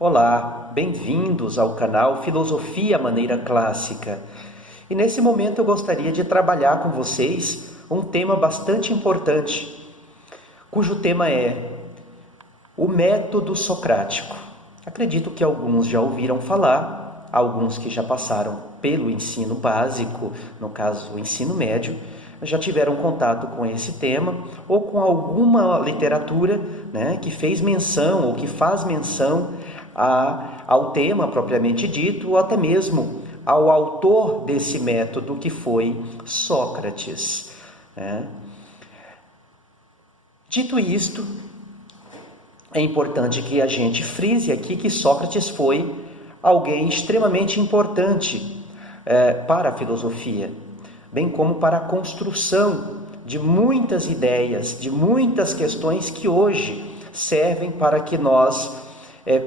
Olá, bem-vindos ao canal Filosofia Maneira Clássica. E nesse momento eu gostaria de trabalhar com vocês um tema bastante importante, cujo tema é o método socrático. Acredito que alguns já ouviram falar, alguns que já passaram pelo ensino básico, no caso o ensino médio, já tiveram contato com esse tema ou com alguma literatura, que fez menção ou que faz menção ao tema propriamente dito, ou até mesmo ao autor desse método, que foi Sócrates. Dito isto, é importante que a gente frise aqui que Sócrates foi alguém extremamente importante para a filosofia, bem como para a construção de muitas ideias, de muitas questões que hoje servem para que nós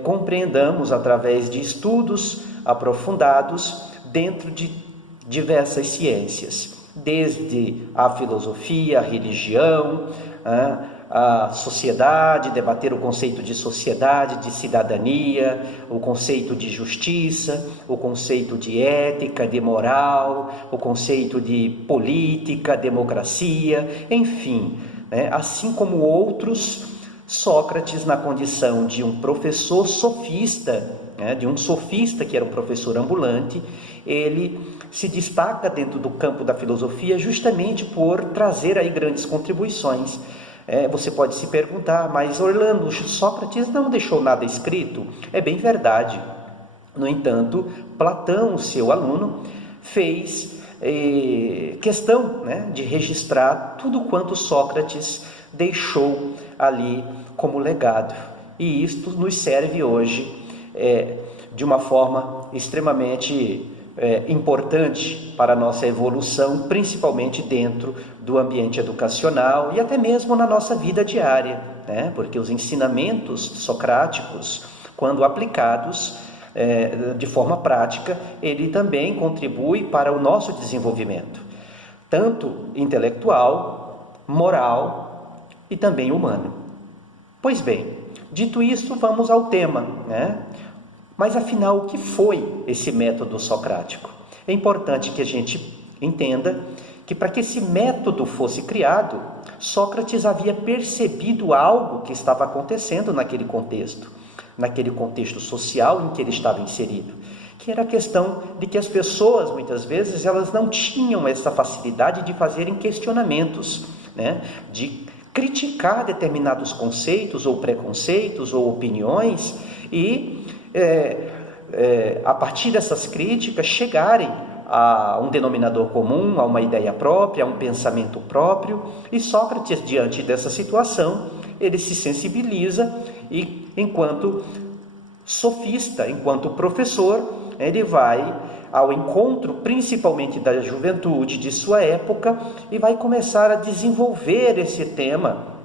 compreendamos através de estudos aprofundados dentro de diversas ciências, desde a filosofia, a religião, a sociedade, debater o conceito de sociedade, de cidadania, o conceito de justiça, o conceito de ética, de moral, o conceito de política, democracia, enfim, assim como outros. Sócrates, na condição de um professor sofista, de um sofista que era um professor ambulante, ele se destaca dentro do campo da filosofia justamente por trazer aí grandes contribuições. Você pode se perguntar, mas Orlando, Sócrates não deixou nada escrito? É bem verdade. No entanto, Platão, seu aluno, fez questão de registrar tudo quanto Sócrates deixou ali como legado. E isto nos serve hoje de uma forma extremamente importante para a nossa evolução, principalmente dentro do ambiente educacional e até mesmo na nossa vida diária, porque os ensinamentos socráticos, quando aplicados de forma prática, ele também contribui para o nosso desenvolvimento, tanto intelectual, moral e também humano. Pois bem, dito isso, vamos ao tema, Mas afinal, o que foi esse método socrático? É importante que a gente entenda que para que esse método fosse criado, Sócrates havia percebido algo que estava acontecendo naquele contexto social em que ele estava inserido, que era a questão de que as pessoas, muitas vezes, elas não tinham essa facilidade de fazerem questionamentos, de criticar determinados conceitos ou preconceitos ou opiniões e a partir dessas críticas chegarem a um denominador comum, a uma ideia própria, a um pensamento próprio. E Sócrates, diante dessa situação, ele se sensibiliza e, enquanto sofista, enquanto professor, ele vai ao encontro principalmente da juventude de sua época e vai começar a desenvolver esse tema,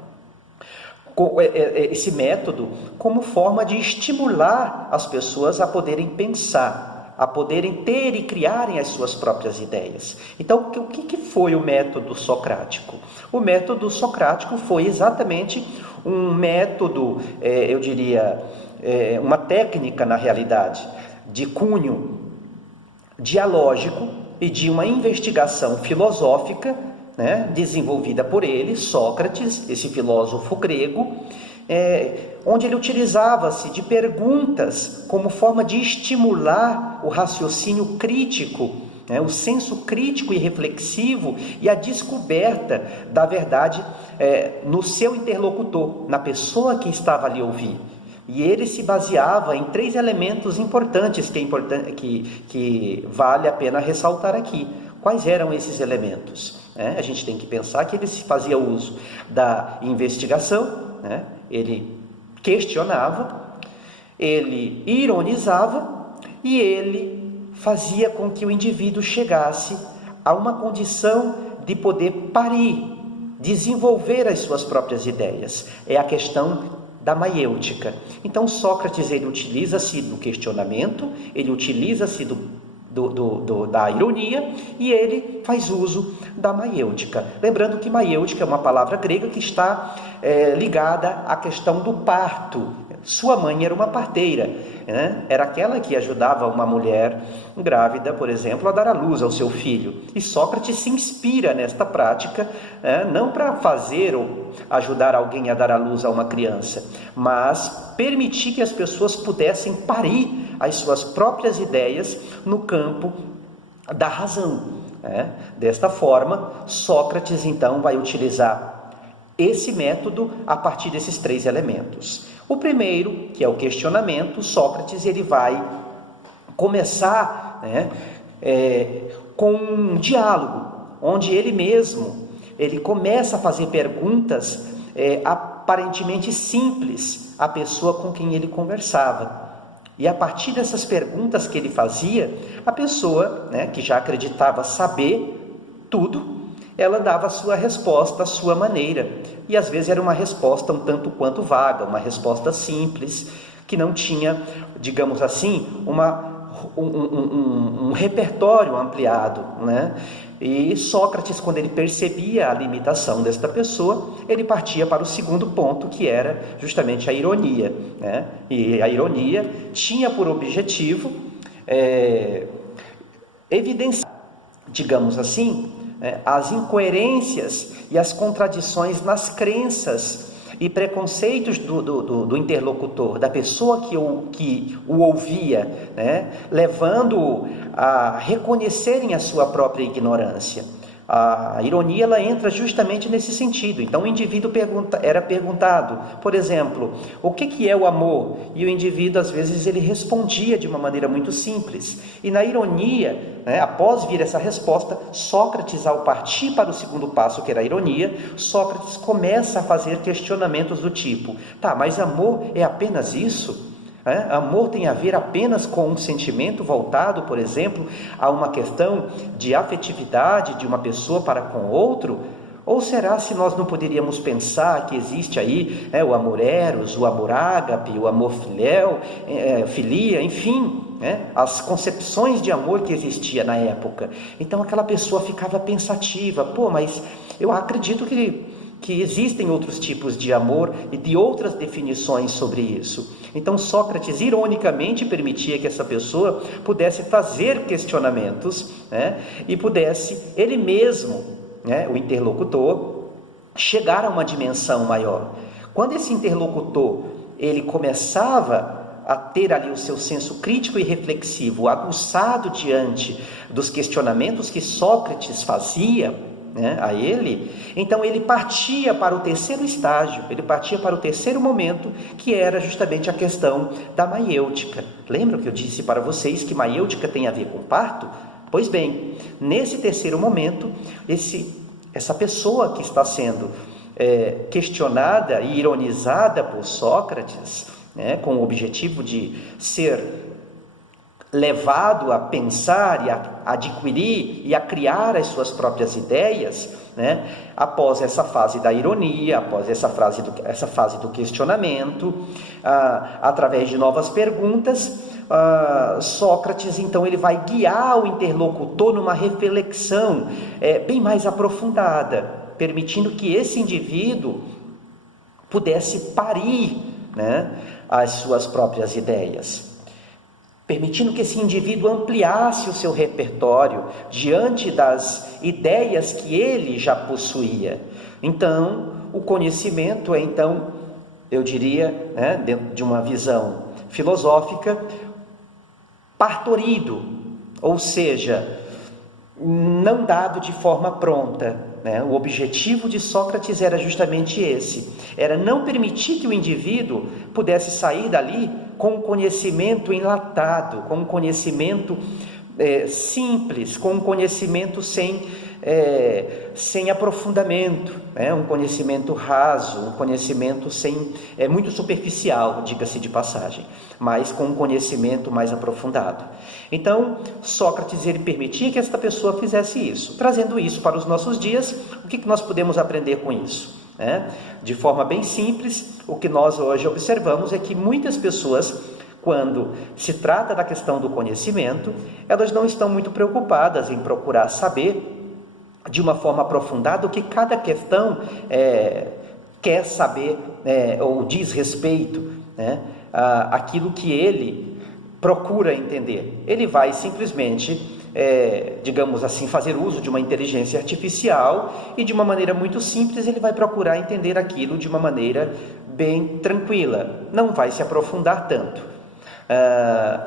esse método, como forma de estimular as pessoas a poderem pensar, a poderem ter e criarem as suas próprias ideias. Então, o que foi o método socrático? O método socrático foi exatamente um método, eu diria, uma técnica, na realidade, de cunho dialógico e de uma investigação filosófica, desenvolvida por ele, Sócrates, esse filósofo grego, onde ele utilizava-se de perguntas como forma de estimular o raciocínio crítico, o senso crítico e reflexivo e a descoberta da verdade no seu interlocutor, na pessoa que estava ali ouvindo. E ele se baseava em 3 elementos importantes que vale a pena ressaltar aqui. Quais eram esses elementos? A gente tem que pensar que ele se fazia uso da investigação, ele questionava, ele ironizava e ele fazia com que o indivíduo chegasse a uma condição de poder parir, desenvolver as suas próprias ideias. É a questão da maiêutica. Então Sócrates, ele utiliza-se do questionamento, ele utiliza-se da ironia e ele faz uso da maiêutica. Lembrando que maiêutica é uma palavra grega que está ligada à questão do parto. Sua mãe era uma parteira, né? Era aquela que ajudava uma mulher grávida, por exemplo, a dar à luz ao seu filho. E Sócrates se inspira nesta prática, né? Não para fazer ou ajudar alguém a dar à luz a uma criança, mas permitir que as pessoas pudessem parir as suas próprias ideias no campo da razão, né? Desta forma, Sócrates então vai utilizar esse método a partir desses 3 elementos. O primeiro, que é o questionamento, Sócrates ele vai começar, né, com um diálogo, onde ele começa a fazer perguntas aparentemente simples à pessoa com quem ele conversava. E a partir dessas perguntas que ele fazia, a pessoa, né, que já acreditava saber tudo, ela dava a sua resposta à sua maneira. E às vezes era uma resposta um tanto quanto vaga, uma resposta simples, que não tinha, digamos assim, um repertório ampliado, né? E Sócrates, quando ele percebia a limitação desta pessoa, ele partia para o segundo ponto, que era justamente a ironia, né? E a ironia tinha por objetivo evidenciar, digamos assim, as incoerências e as contradições nas crenças e preconceitos do interlocutor, da pessoa que o ouvia, né? Levando-o a reconhecerem a sua própria ignorância. A ironia ela entra justamente nesse sentido. Então o indivíduo era perguntado, por exemplo, o que é o amor? E o indivíduo às vezes ele respondia de uma maneira muito simples. E na ironia, né, após vir essa resposta, Sócrates, ao partir para o segundo passo, que era a ironia, Sócrates começa a fazer questionamentos do tipo: tá, mas amor é apenas isso? Amor tem a ver apenas com um sentimento voltado, por exemplo, a uma questão de afetividade de uma pessoa para com outro? Ou será se nós não poderíamos pensar que existe aí o amor eros, o amor ágape, o amor filia, enfim, as concepções de amor que existia na época? Então aquela pessoa ficava pensativa: mas eu acredito que existem outros tipos de amor e de outras definições sobre isso. Então Sócrates ironicamente permitia que essa pessoa pudesse fazer questionamentos, né, e pudesse ele mesmo, né, o interlocutor, chegar a uma dimensão maior. Quando esse interlocutor ele começava a ter ali o seu senso crítico e reflexivo aguçado diante dos questionamentos que Sócrates fazia, a ele, então ele partia para o terceiro estágio, ele partia para o terceiro momento, que era justamente a questão da maiêutica. Lembram que eu disse para vocês que maiêutica tem a ver com parto? Pois bem, nesse terceiro momento, essa pessoa que está sendo questionada e ironizada por Sócrates, com o objetivo de ser levado a pensar e a adquirir e a criar as suas próprias ideias, após essa fase da ironia, após essa fase do questionamento, através de novas perguntas, Sócrates então ele vai guiar o interlocutor numa reflexão bem mais aprofundada, permitindo que esse indivíduo pudesse parir, as suas próprias ideias, permitindo que esse indivíduo ampliasse o seu repertório diante das ideias que ele já possuía. Então, o conhecimento é, eu diria, dentro de uma visão filosófica, partorido, ou seja, não dado de forma pronta. O objetivo de Sócrates era justamente esse, era não permitir que o indivíduo pudesse sair dali com um conhecimento enlatado, com um conhecimento simples, com um conhecimento sem aprofundamento, um conhecimento raso, um conhecimento muito superficial, diga-se de passagem, mas com um conhecimento mais aprofundado. Então, Sócrates ele permitia que esta pessoa fizesse isso. Trazendo isso para os nossos dias, o que nós podemos aprender com isso? De forma bem simples, o que nós hoje observamos é que muitas pessoas, quando se trata da questão do conhecimento, elas não estão muito preocupadas em procurar saber de uma forma aprofundada o que cada questão quer saber ou diz respeito. aquilo que ele procura entender. Ele vai simplesmente, digamos assim, fazer uso de uma inteligência artificial e de uma maneira muito simples ele vai procurar entender aquilo de uma maneira bem tranquila, não vai se aprofundar tanto.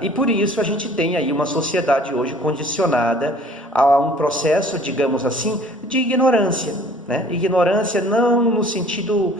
E por isso a gente tem aí uma sociedade hoje condicionada a um processo, digamos assim, de ignorância, né? Ignorância não no sentido